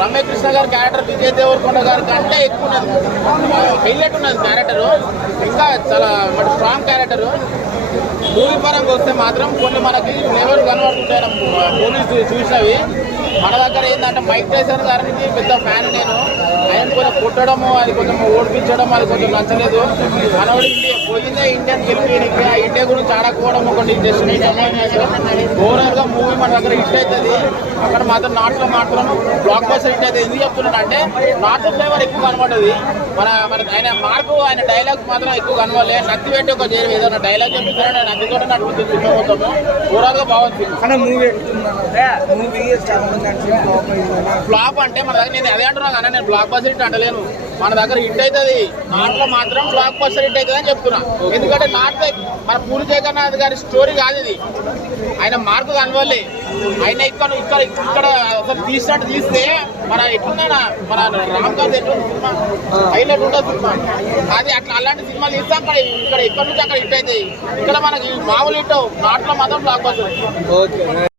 రమ్యకృష్ణ గారి క్యారెక్టర్ విజయ్ దేవరకొండ గారి కంటే ఎక్కువ ఉన్నది, హైలైట్ ఉన్నది క్యారెక్టరు. ఇంకా చాలా స్ట్రాంగ్ క్యారెక్టరు. మూవీ పరంగా వస్తే మాత్రం కొన్ని మనకి ఫ్లేవర్ కనబడుతుంటాయి మూవీస్ చూసినవి. మన దగ్గర ఏంటంటే మైక్ టైసన్ గారికి పెద్ద ఫ్యాన్ నేను. ఆయన కొంచెం కొట్టడము, అది కొంచెం ఓడిపించడం అది కొంచెం నచ్చలేదు. మనవాడు పోయిందే ఇండియన్ గెలిపి ఆ ఇండియా గురించి ఆడకపోవడం ఒకటి జస్ట్ ఓవరాల్గా మూవీ మన దగ్గర హిట్ అవుతుంది. అక్కడ మాత్రం నాట్లో మాత్రం బ్లాక్ బస్టర్ హిట్ అవుతుంది. ఎందుకు చెప్తున్నాడు అంటే నార్త్ ఫ్లేవర్ ఎక్కువ కనబడుతుంది. మన ఆయన మార్కు ఆయన డైలాగ్స్ మాత్రం ఎక్కువ కనబడలే. నత్తి పెట్టి ఒక ఏదైనా డైలాగ్ చెప్తున్నాడు, నత్తితో నడుపుతుంది సినిమా మొత్తము. ఓవరాల్గా బాగుంది. ఫ్లాప్ అంటే మన దగ్గర నేను అదే అంటున్నా కానీ నేను బ్లాక్ బస్టర్ హిట్ అంటలేను. మన దగ్గర హిట్ అవుతుంది, నార్త్లో మాత్రం బ్లాక్ బస్టర్ హిట్ అవుతుంది అని చెప్తున్నా. ఎందుకంటే నార్త్ మన పూరి జగన్నాథ్ గారి స్టోరీ కాదు ఇది. ఆయన మార్కు కనవాలి. ఆయన ఇక్కడ అసలు తీసినట్టు తీస్తే మన ఎట్లున్నా మన రామ్కాంత్ ఎట్లా సినిమా హైలైట్ ఉంటుంది సినిమా. అది అట్లా అలాంటి సినిమాలు తీస్తే అక్కడ ఇక్కడ నుంచి అక్కడ హిట్ అవుతాయి. ఇక్కడ మనకి మామూలు హిట్, నార్త్లో మాత్రం బ్లాక్ బస్టర్.